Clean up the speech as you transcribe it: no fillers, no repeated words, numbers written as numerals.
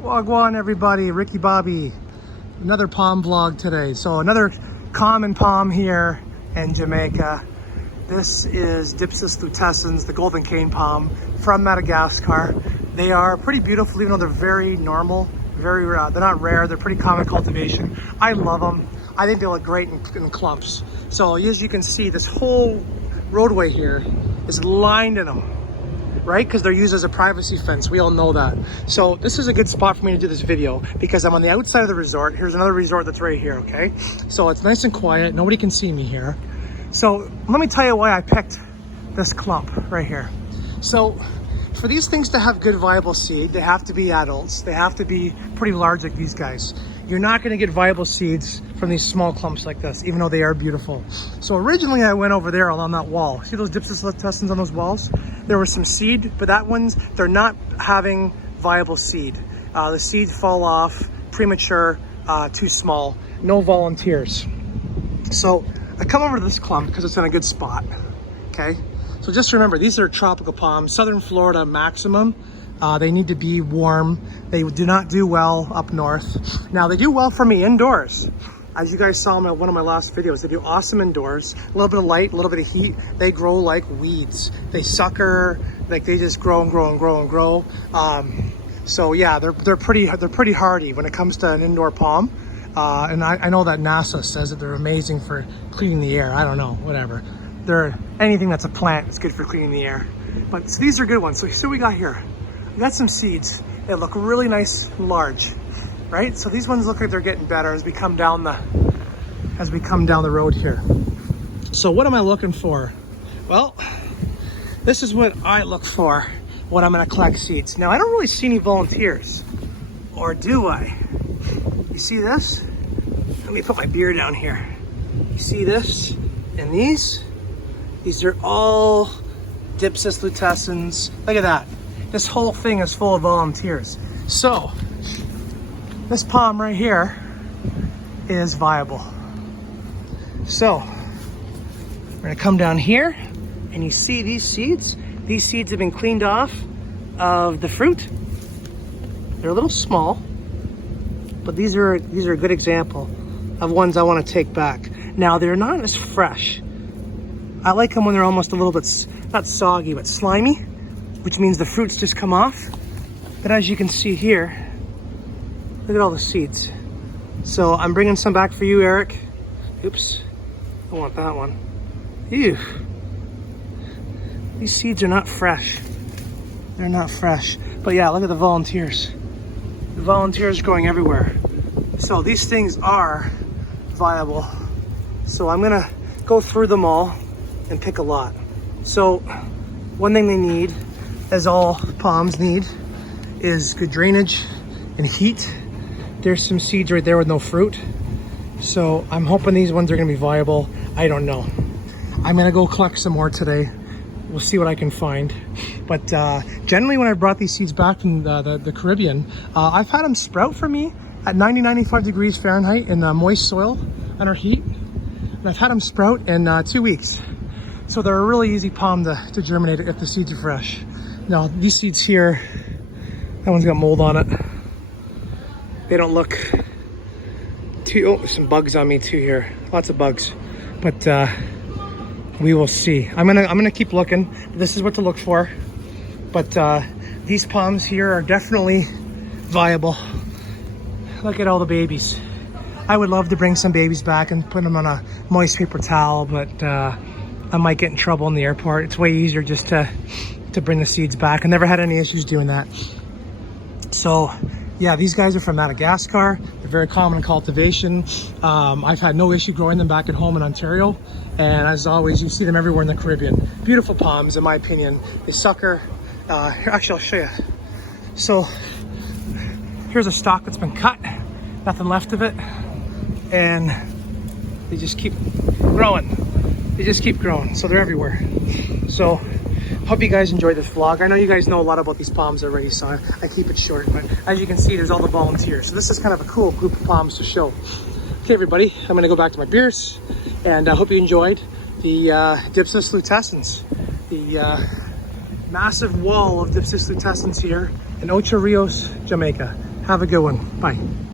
Wagwan everybody, Ricky Bobby. Another palm vlog today. So another common palm here in Jamaica. This is Dypsis lutescens, the golden cane palm from Madagascar. They are pretty beautiful, even though they're very normal, very they're not rare, they're pretty common cultivation. I love them. I think they look great in clumps. So as you can see, this whole roadway here is lined in them, right? Because they're used as a privacy fence. We all know that. So this is a good spot for me to do this video because I'm on the outside of the resort. Here's another resort that's right here, okay? So it's nice and quiet. Nobody can see me here. So let me tell you why I picked this clump right here. So for these things to have good viable seed, they have to be adults. They have to be pretty large like these guys. You're not going to get viable seeds from these small clumps like this, even though they are beautiful. So originally I went over there along that wall. See those Dypsis lutescens on those walls? There was some seed, but that one's, they're not having viable seed. The seeds fall off, premature, too small, no volunteers. So I come over to this clump because it's in a good spot, okay? So just remember, these are tropical palms, Southern Florida maximum. They need to be warm. They do not do well up north. Now they do well for me indoors. As you guys saw in one of my last videos, they do awesome indoors. A little bit of light, a little bit of heat. They grow like weeds. They sucker, like they just grow and grow and grow and grow. So yeah, they're pretty hardy when it comes to an indoor palm. And I know that NASA says that they're amazing for cleaning the air. I don't know, whatever. Anything that's a plant is good for cleaning the air. But so these are good ones. So see what we got here. We got some seeds. They look really nice and large, right? So these ones look like they're getting better as we come down the road here. So what am I looking for? Well, this is what I look for when I'm gonna collect seeds. Now I don't really see any volunteers, or do I? You see this? Let me put my beer down here. You see this? And these are all Dypsis lutescens. Look at that. This whole thing is full of volunteers. So this palm right here is viable. So we're gonna come down here and you see these seeds? These seeds have been cleaned off of the fruit. They're a little small, but these are a good example of ones I want to take back. Now they're not as fresh. I like them when they're almost a little bit, not soggy, but slimy, which means the fruits just come off. But as you can see here, look at all the seeds. So I'm bringing some back for you, Eric. Oops, I want that one. Ew. These seeds are not fresh. They're not fresh. But yeah, look at the volunteers. The volunteers growing everywhere. So these things are viable. So I'm gonna go through them all and pick a lot. So one thing they need, as all palms need, is good drainage and heat. There's some seeds right there with no fruit. So I'm hoping these ones are gonna be viable. I don't know. I'm gonna go collect some more today. We'll see what I can find. But generally when I brought these seeds back from the Caribbean, I've had them sprout for me at 90-95 degrees Fahrenheit in moist soil under heat. And I've had them sprout in 2 weeks. So they're a really easy palm to germinate if the seeds are fresh. Now these seeds here, that one's got mold on it. They don't look too, oh, there's some bugs on me too here. Lots of bugs, but we will see. I'm gonna keep looking. This is what to look for. But these palms here are definitely viable. Look at all the babies. I would love to bring some babies back and put them on a moist paper towel, but I might get in trouble in the airport. It's way easier just to bring the seeds back. I never had any issues doing that. So yeah, these guys are from Madagascar. They're very common in cultivation. I've had no issue growing them back at home in Ontario. And as always, you see them everywhere in the Caribbean. Beautiful palms, in my opinion. They sucker. Actually, I'll show you. So here's a stalk that's been cut. Nothing left of it. And they just keep growing. They just keep growing. So they're everywhere. So hope you guys enjoyed this vlog. I know you guys know a lot about these palms already, so I keep it short. But as you can see, there's all the volunteers. So this is kind of a cool group of palms to show. Okay, everybody, I'm gonna go back to my beers. And I hope you enjoyed the Dypsis lutescens. The massive wall of Dypsis lutescens here in Ocho, Rios, Jamaica. Have a good one. Bye.